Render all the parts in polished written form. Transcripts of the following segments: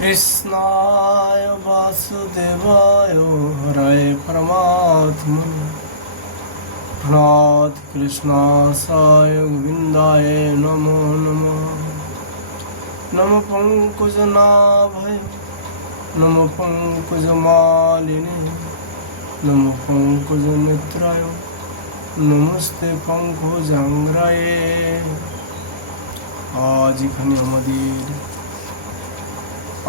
कृष्णाय वासुदेवाय हरये परमात्मने प्रणत कृष्णाय गोविन्दाय नमो नमः। नमो पंकजनाभय नमो पंकजमालिने नमो पंकजनेत्राय नमस्ते पंकजांग्राये। आज এখানে আমাদের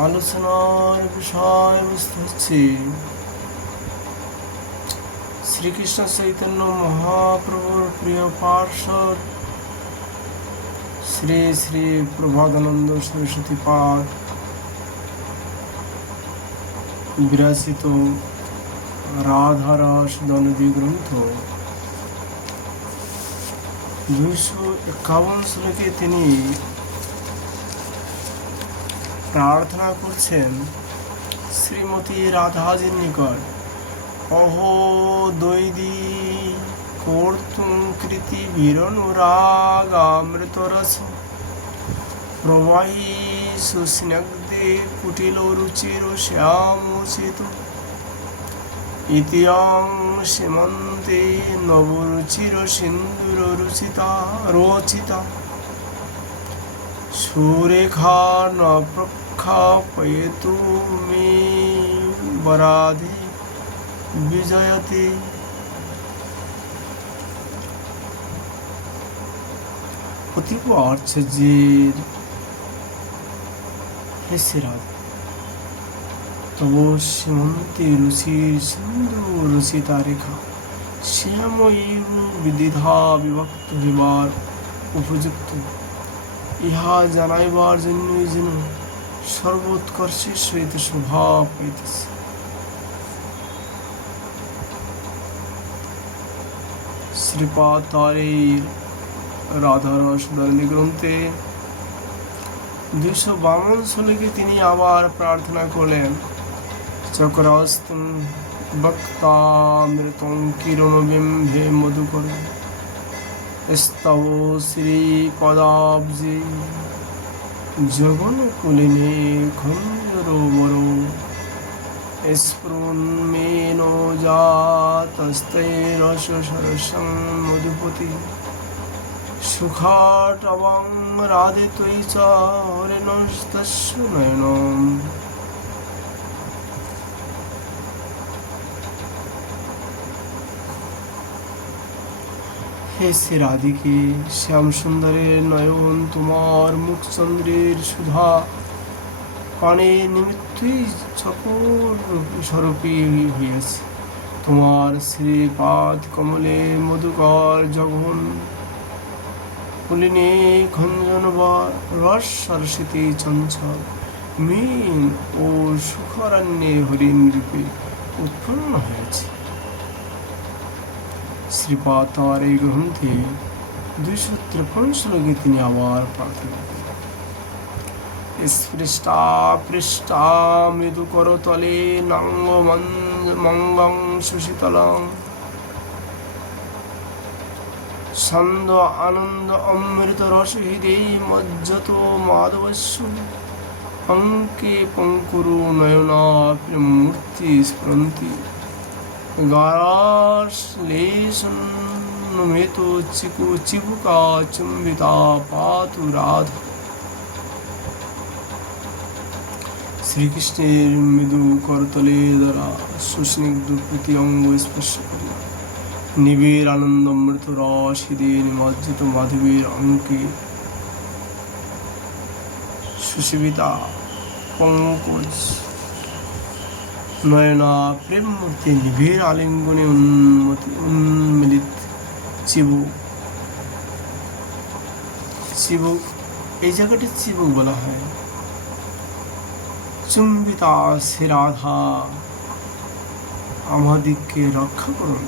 আলোচনার বিষয়বস্তু হচ্ছে শ্রীকৃষ্ণ চৈতন্য মহাপ্রভুর প্রিয় পার্ষদ শ্রী শ্রী প্রভাদানন্দ সরস্বতী পাদ বিরচিত রাধারস নদী গ্রন্থ 251 শ্লোকে তিনি প্রার্থনা করছেন শ্রীমতী রাধাজির নিকট। অহো দৈদী কর্তুম কৃতি বীরনুরাগামৃতরস প্রবাহী সুস্নিগ্ধে কুটিল রুচির শ্যামোচিত ইতিয়ং সীমন্তে নবরুচির সিন্দুর রচিতা সুরেখা ন প্রখ্যাপয়েতু মে বরাধে বিজয়তে। অতীব আশ্চর্যের হেসেরাত তব সীমন্তে রুচির সিন্ধু রচিতা রেখা শ্যাম বিদ্বিধা বিভক্ত হইবার উপযুক্ত। ইহা জানাইবার জন্যই যেন সর্বোৎকর্ষের সহিত শোভা পাইতেছে। শ্রীপাদ তার এই রাধারস নদী গ্রন্থে 252 শ্লোকে তিনি আবার প্রার্থনা করলেন। চক্রাস্তুম বক্তামৃতং কিরণবিম্বে মধুকর স্তব শ্রীপদাব্জে জগন্কুলিনে খঞ্জরবর স্ফুরন্মেনো জাতস্তৈরসরসং মধুপতি সুখাটবং রাধে ত্বয়ি চ হরিণস্তস্য নয়নম। হে শ্রী রাধিকে, শ্যাম সুন্দরের নয়ন তোমার মুখচন্দ্রের সুধা পানে নিমিত্তই চকর স্বরূপী হইয়াছে। তোমার শ্রীপাদ কমলে মধুকর জগন কুলিনে খঞ্জন বা রস সরস্বতী চঞ্চল মীন ও সুখরান্যে হরিণ রূপে উৎপন্ন হয়েছে। শ্রীপাদ তার এই গ্রন্থে 253 শ্লোকে তিনি আবার প্রার্থনা করেন। স্পৃষ্টা পৃষ্ঠা মৃদু করতলে নাঙ্গ মঙ্গং সুশীতলং ছন্দ আনন্দ অমৃত রস হৃদয় মজ্জত মাধবস্য অঙ্কে পঙ্কুরু নয়না মূর্তি স্ফুরন্তি গারাশ্লেষন্নমেত চিবুকা চুম্বিতা পাতু রাধা। শ্রীকৃষ্ণের মৃদু করতলে দ্বারা সুস্নিগ্ধ প্রতি অঙ্গ স্পর্শ করিয়া নিবিড় আনন্দ অমৃত রস হৃদয়ে নিমজ্জিত মাধবীর অঙ্কে সুশোভিতা পঙ্কজ নয়না প্রেম মূর্তি নিবিড় আলিঙ্গনে উন্মিলিত চিবুক এই জায়গাটি চিবুক বলা হয়। চুম্বিতা সে রাধা আমাদিগকে রক্ষা করুন।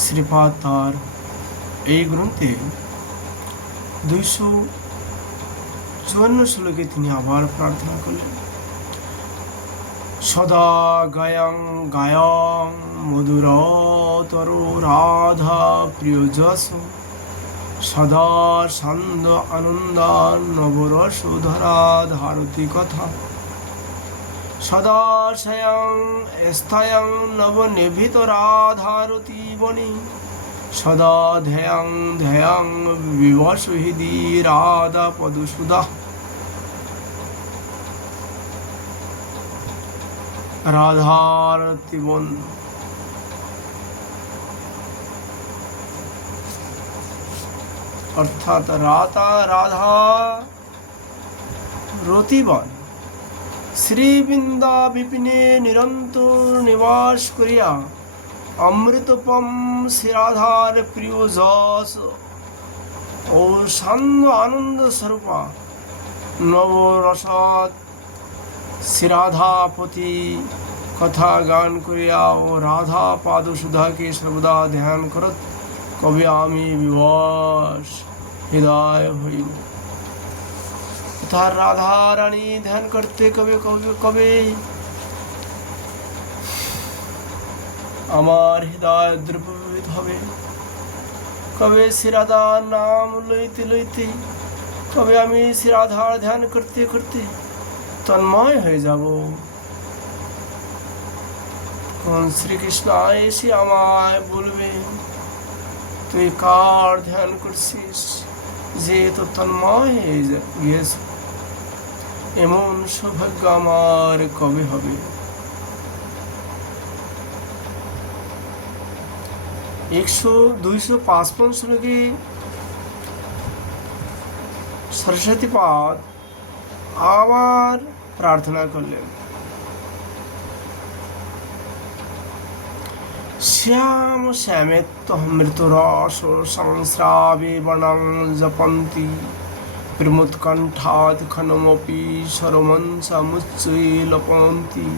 শ্রীপাদ তার এই গ্রন্থে 254 শ্লোকে তিনি আবার প্রার্থনা করলেন। সদা গায়ং গায়ং মধুরতর রাধা প্রিয় যশ সদা সান্দ আনন্দান নবরসোধরা ধারতি কথা সদা স্বয়ং স্থায়ং নবনির্ভীত রাধারতি বনি সদা ধ্যায়ং ধ্যায়ং বিবশ হৃদি রাধা পদসুধা রাধারতি বন। অর্থাৎ রাধা রতিবন শ্রীবৃন্দা বিপিনে নিরন্তর নিবাস করিয়া অমৃতপম শ্রীরাধার প্রিয় যশ ও সান্দ আনন্দ স্বরূপা নবরসাদ শ্রীরাধাপতি কথা গান করিয়া ও রাধা পাদ সুধাকে সর্বদা ধ্যান করত কবে আমি বিবশ হৃদয় হইল। তার রাধা রানী ধ্যান করতে কবে কবে কবে আমার হৃদয় দ্রবীভূত হবে, কবে শ্রীরাধার নাম লইতে লইতে, কবে আমি শ্রীরাধার ধ্যান করতে করতে তন্ময় হয়ে যাব। কোন শ্রীকৃষ্ণ এসে আমায় বলবে তুই কার ধ্যান করছিস যে তো তন্ময় হয়ে গিয়েছ। এমন সৌভাগ্য আমার কবে হবে? 255 শ্লোকে সরস্বতী পাদ আবার প্রার্থনা করলেন, শ্যাম শ্যামেত্য মৃত্যুরস সংস্রাবে বনং জপন্তি প্রমুৎকণ্ঠাৎ খনমপি সরমংসমুচ্চৈ লপন্তি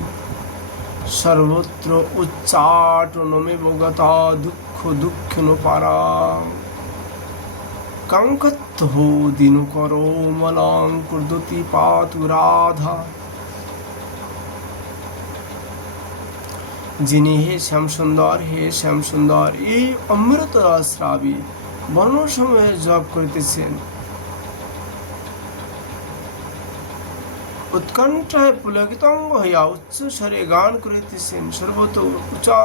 সর্বত্র উচ্চাটনমেব গতা দুঃখ দুঃখিনোপারা কঙ্কত্থ দিনকরো মলং কুর্দতি পাতু রাধা। যিনি হে শ্যামসুন্দর, হে শ্যামসুন্দর এই অমৃত শ্রাবী বর্ণ সময়ে জপ করিতেছেন, উৎকণ্ঠায় পুলকিতাঙ্গ হইয়া উচ্চ স্বরে গান করিতেছেন, সর্বত উচ্চা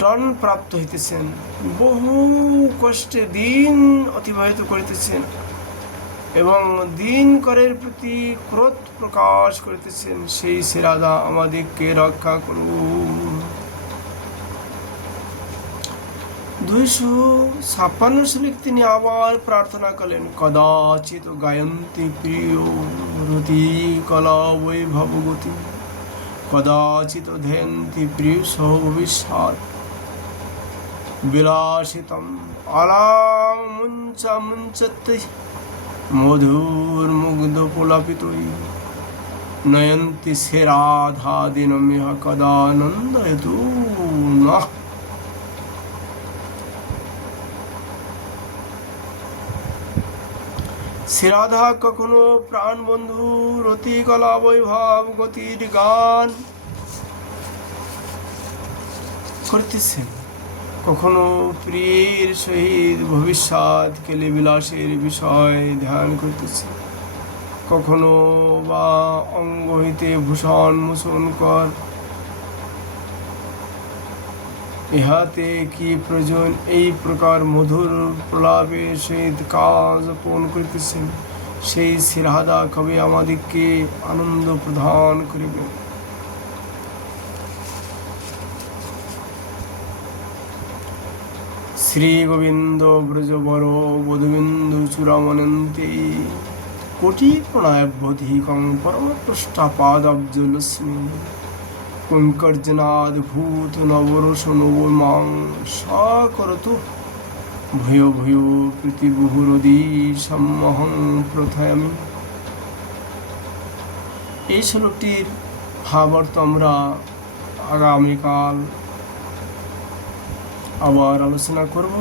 টন প্রাপ্ত হইতেছেন, বহু কষ্টে দিন অতিবাহিত করিতেছেন এবং দিন করের প্রতি ক্রোধ প্রকাশ করিতেছেন। সেই শ্রীরাধা আমাদেরকে রক্ষা করুন। 256 শ্লোক তিনি আবার প্রার্থনা করলেন, কদাচিৎ গায়ন্তি প্রিয় রতি কলা বৈভবগতি কদাচিৎ ধ্যান্তি প্রিয় ভবিষ্যৎ বিলাসিতম আলামুঞ্চ মুঞ্চতি মধুর্মুগ্ধ পুলকিতৈ নয়ন্তি শ্রীরাধা দিনমিহ কদানন্দয়তু নঃ। শ্রীরাধা কখনো প্রাণ বন্ধু রতি কলা বৈভব গতির গান করতেছেন, কখনো প্রিয়ের সহিত ভবিষ্যৎ কেলে বিলাসের বিষয় ধ্যান করতেছে, কখনো বা অঙ্গ হইতে ভূষণ মোচন কর, ইহাতে কি প্রয়োজন? এই প্রকার মধুর প্রলাপের সহিত কাজ পূর্ণ করিতেছেন। সেই শ্রীরাধা কবে আমাদেরকে আনন্দ প্রদান করিবেন? শ্রী গোবিন্দ ব্রজবর বধুবিন্দু চূড়ামনন্তে কোটি প্রণায়বধিকং পরমপৃষ্ঠাপাদাব্জলস্মি কঙ্কর্জনাদ্ভূত নবরস নবমাং সকরতু ভূয় ভূয় প্রীতিবহুরদি সম্মহং প্রথয়ামি। এই শ্লোকটির ভাবার্থ আমরা আগামীকাল আবার আলোচনা করব।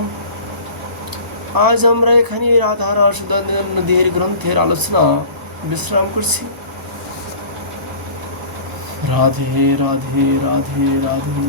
আজ আমরা এখানে রাধা রসদানের গ্রন্থের আলোচনা বিশ্রাম করছি। রাধে রাধে রাধে রাধে।